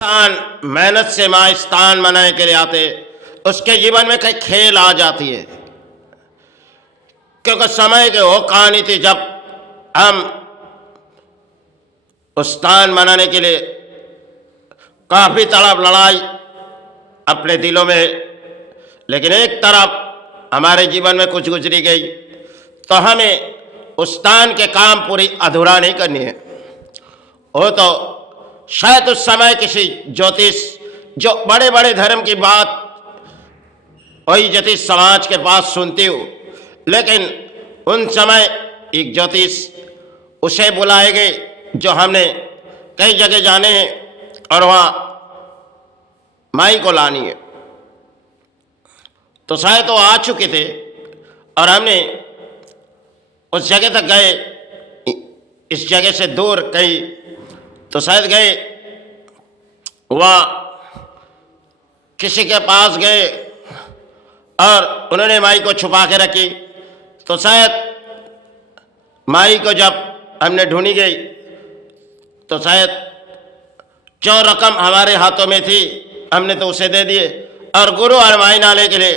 इंसान मेहनत से माइस्तान बनाने के लिए आते, उसके जीवन में कई खेल आ जाती है, क्योंकि समय की वो कहानी थी जब हम उस स्थान बनाने के लिए काफी तड़प लड़ाई अपने दिलों में, लेकिन एक तरफ हमारे जीवन में कुछ गुजरी गई तो हमें उस स्थान के काम पूरी अधूरा नहीं करनी है। वो तो शायद उस समय किसी ज्योतिष जो बड़े बड़े धर्म की बात वही ज्योतिष समाज के पास सुनती हूँ, लेकिन उन समय एक ज्योतिष उसे बुलाए गए जो हमने कई जगह जाने हैं और वहाँ माई को लानी है। तो शायद वो आ चुके थे और हमने उस जगह तक गए, इस जगह से दूर कहीं तो शायद गए, वहाँ किसी के पास गए और उन्होंने माई को छुपा के रखी। तो शायद माई को जब हमने ढूंढी गई तो शायद जो रकम हमारे हाथों में थी हमने तो उसे दे दिए, और गुरु और माई नाले के लिए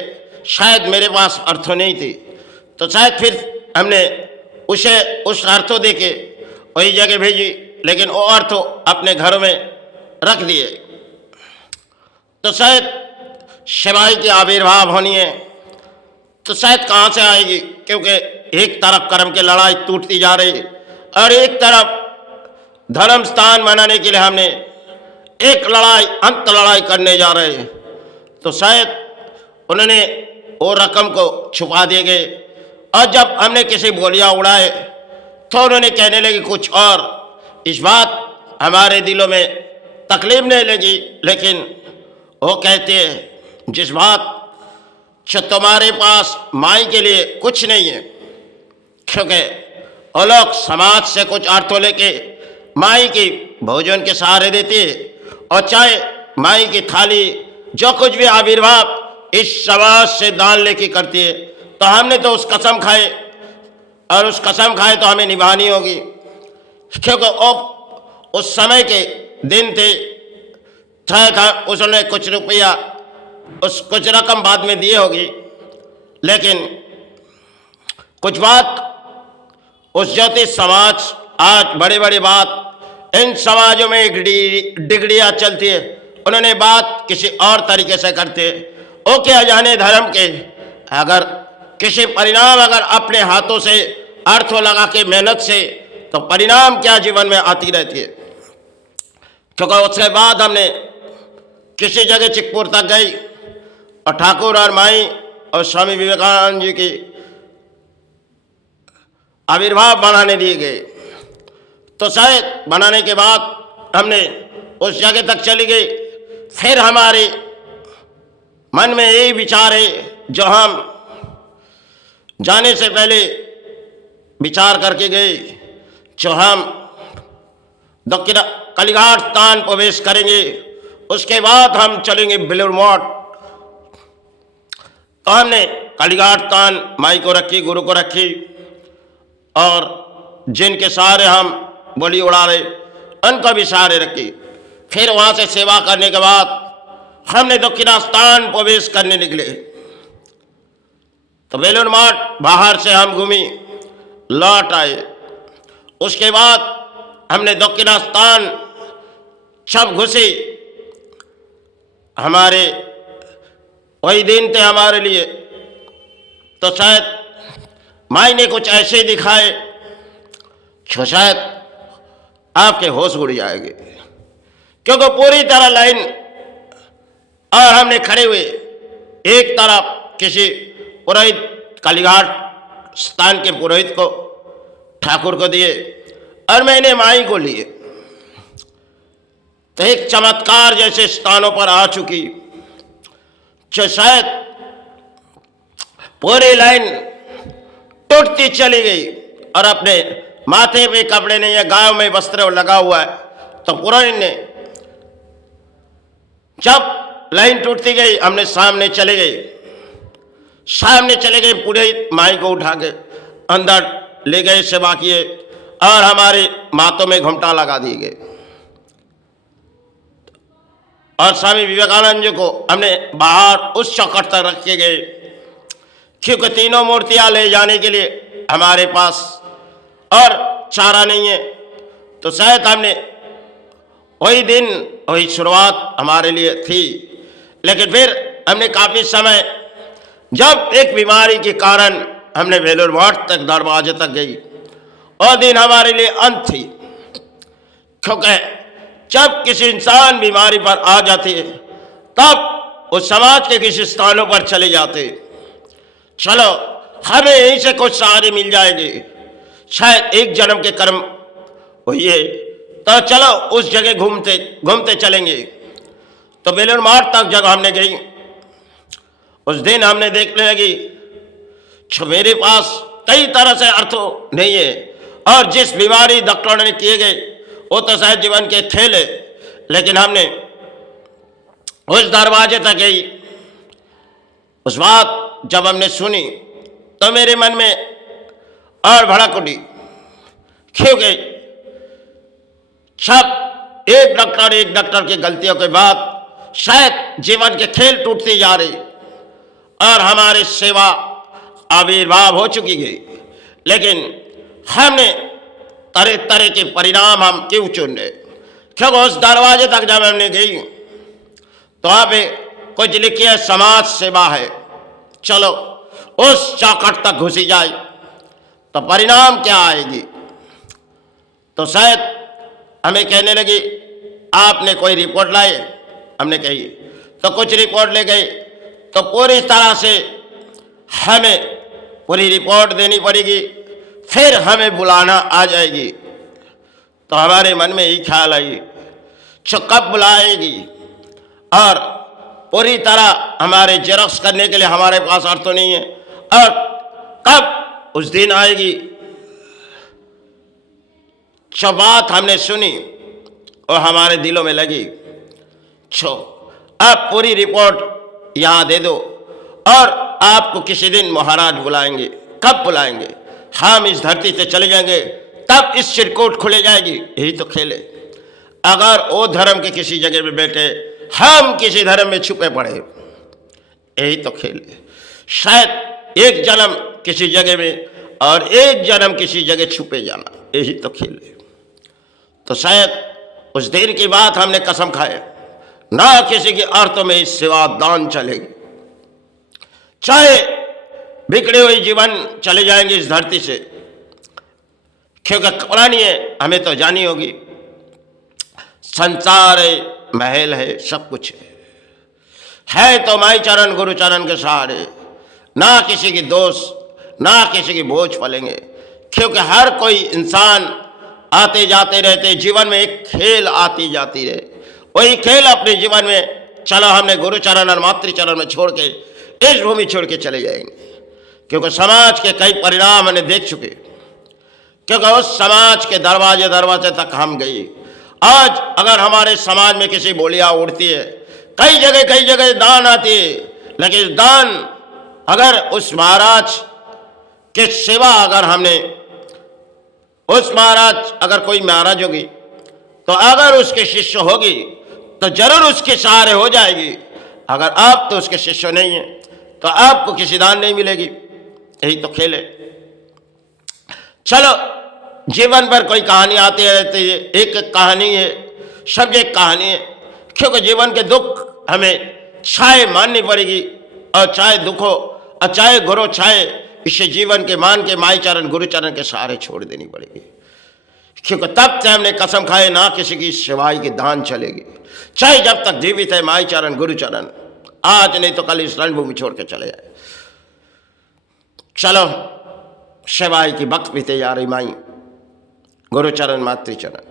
शायद मेरे पास अर्थों नहीं थी, तो शायद फिर हमने उसे उस अर्थों दे के वही जगह भेजी, लेकिन वो अर्थों अपने घरों में रख दिए। तो शायद शिवाई की आविर्भाव होनी है तो शायद कहाँ से आएगी, क्योंकि एक तरफ कर्म की लड़ाई टूटती जा रही और एक तरफ धर्म स्थान बनाने के लिए हमने एक लड़ाई अंत लड़ाई करने जा रहे हैं। तो शायद उन्होंने वो रकम को छुपा दिए गए, और जब हमने किसी बोलियां उड़ाए तो उन्होंने कहने लगी कुछ और। इस बात हमारे दिलों में तकलीफ नहीं लगी, लेकिन वो कहते हैं जिस बात जो तुम्हारे पास माई के लिए कुछ नहीं है, क्योंकि वो लोग समाज से कुछ अर्थों लेके माई की भोजन के सहारे देती है, और चाहे माई की थाली जो कुछ भी आविर्भाव इस समाज से दान लेके करती है, तो हमने तो उस कसम खाए और उस कसम खाए तो हमें निभानी होगी, क्योंकि उस समय के दिन थे। शायद उसने कुछ रुपया उस कुछ रकम बाद में दिए होगी, लेकिन कुछ बात उस ज्योतिष समाज आज बड़े बड़े बात इन समाजों में एक डिग्रियाँ चलती है, उन्होंने बात किसी और तरीके से करते वो क्या जाने धर्म के। अगर किसी परिणाम अगर अपने हाथों से अर्थों लगा के मेहनत से, तो परिणाम क्या जीवन में आती रहती है। क्योंकि उसके बाद हमने किसी जगह चिकपुर तक गई और ठाकुर और माई और स्वामी विवेकानंद जी की आविर्भाव बनाने दिए गए। तो शायद बनाने के बाद हमने उस जगह तक चली गई, फिर हमारे मन में यही विचार है जो हम जाने से पहले विचार करके गए, जो हम दक्षिण कालीघाट स्थान प्रवेश करेंगे, उसके बाद हम चलेंगे बेलूर मठ। तो हमने कालीघाट स्थान माई को रखी, गुरु को रखी, और जिनके सहारे हम बोली उड़ा रहे उनको भी सहारे रखी। फिर वहाँ से सेवा करने के बाद हमने दक्षिणा स्थान प्रवेश करने निकले। तो बेलूर मठ बाहर से हम घूमी, लौट आए। उसके बाद हमने दक्षिणा स्थान सब घुसे, हमारे वही दिन थे हमारे लिए। तो शायद माई ने कुछ ऐसे दिखाए जो शायद आपके होश उड़ जाएंगे, क्योंकि पूरी तरह लाइन और हमने खड़े हुए, एक तरफ किसी पुरोहित कालीघाट स्थान के पुरोहित को ठाकुर को दिए और मैंने माई को लिए। तो एक चमत्कार जैसे स्थानों पर आ चुकी, जो शायद पूरी लाइन टूटती चली गई, और अपने माथे पे कपड़े नहीं है, गायों में वस्त्र लगा हुआ है। तो पुरोहित ने जब लाइन टूटती गई, हमने सामने चले गए, पुरोहित माई को उठा के अंदर ले गए, सेवा किए और हमारे माथों में घुमटा लगा दिए गए। और स्वामी विवेकानंद जी को हमने बाहर उस चौखट तक रख के गए, क्योंकि तीनों मूर्तियां ले जाने के लिए हमारे पास और चारा नहीं है। तो शायद हमने वही दिन वही शुरुआत हमारे लिए थी, लेकिन फिर हमने काफ़ी समय, जब एक बीमारी के कारण हमने वेलूर मठ तक दरवाजे तक गई, और दिन हमारे लिए अंत थी, क्योंकि जब किसी इंसान बीमारी पर आ जाती है तब वो समाज के किसी स्थानों पर चले जाते, चलो हमें यहीं से कुछ सहारे मिल जाएंगे, शायद एक जन्म के कर्म वही है, तो चलो उस जगह घूमते घूमते चलेंगे। तो बेलूर मठ तक जब हमने गई, उस दिन हमने देखने लगी जो मेरे पास कई तरह से अर्थ नहीं है, और जिस बीमारी डॉक्टरों ने किए गए वो तो शायद जीवन के खेल है, लेकिन हमने उस दरवाजे तक गई। उस बात जब हमने सुनी तो मेरे मन में और भड़क उठी, क्योंकि सब एक डॉक्टर की गलतियों के बाद शायद जीवन के खेल टूटती जा रही, और हमारी सेवा आविर्भाव हो चुकी है, लेकिन हमने तरह तरह के परिणाम हम क्यों चुन रहे? क्योंकि उस दरवाजे तक जब हमने गई तो वहाँ पे कुछ लिखी है समाज सेवा है, चलो उस चौखट तक घुसी जाए तो परिणाम क्या आएगी। तो शायद हमें कहने लगी आपने कोई रिपोर्ट लाए, हमने कही तो कुछ रिपोर्ट ले गए, तो पूरी तरह से हमें पूरी रिपोर्ट देनी पड़ेगी, फिर हमें बुलाना आ जाएगी। तो हमारे मन में यही ख्याल आई, जो कब बुलाएगी और पूरी तरह हमारे जेरॉक्स करने के लिए हमारे पास अर्थ तो नहीं है, और कब उस दिन आएगी। जो बात हमने सुनी और हमारे दिलों में लगी, छो आप पूरी रिपोर्ट यहाँ दे दो और आपको किसी दिन महाराज बुलाएंगे। कब बुलाएंगे? हम इस धरती से चले जाएंगे तब इस चिरकुट खुले जाएगी। यही तो खेल है। अगर वो धर्म के किसी जगह में बैठे, हम किसी धर्म में छुपे पड़े, यही तो खेल है। शायद एक जन्म किसी जगह में और एक जन्म किसी जगह छुपे जाना, यही तो खेल है। तो शायद उस दिन की बात हमने कसम खाए, ना किसी के अर्थ में इस सेवा दान चलेगी, चाहे बिगड़े हुए जीवन चले जाएंगे इस धरती से, क्योंकि पुरानी है, हमें तो जानी होगी, संसार है, महल है, सब कुछ है तो माई चरण गुरु चरण के सहारे, ना किसी की दोष ना किसी की बोझ पलेंगे, क्योंकि हर कोई इंसान आते जाते रहते, जीवन में एक खेल आती जाती रहे, वही खेल अपने जीवन में चलो हमने गुरु चरण और मातृ चरण में छोड़ के इस भूमि छोड़ के चले जाएंगे, क्योंकि समाज के कई परिणाम हमने देख चुके, क्योंकि उस समाज के दरवाजे तक हम गए। आज अगर हमारे समाज में किसी बोलियां उड़ती है, कई जगह दान आती है, लेकिन दान अगर उस महाराज के सेवा अगर हमने उस महाराज अगर कोई महाराज होगी तो अगर उसके शिष्य होगी तो जरूर उसके सहारे हो जाएगी। अगर आप तो उसके शिष्य नहीं है तो आपको किसी दान नहीं मिलेगी। यही तो खेल है। चलो जीवन पर कोई कहानी आती रहती है, एक कहानी है, सब एक कहानी है, क्योंकि जीवन के दुख हमें चाहे माननी पड़ेगी और चाहे दुख हो और चाहे गुरु चाहे इसे जीवन के मान के माई चरण गुरु चरण के सहारे छोड़ देनी पड़ेगी, क्योंकि तब से हमने कसम खाए ना किसी की सेवाई की दान चलेगी, चाहे जब तक जीवित है माई चरण गुरु चरण, आज नहीं तो कल इस रणभूमि छोड़ के चले जाए। चलो सेवाई की वक्त बीते जा रही, माई गुरु चरण मातृ चरण।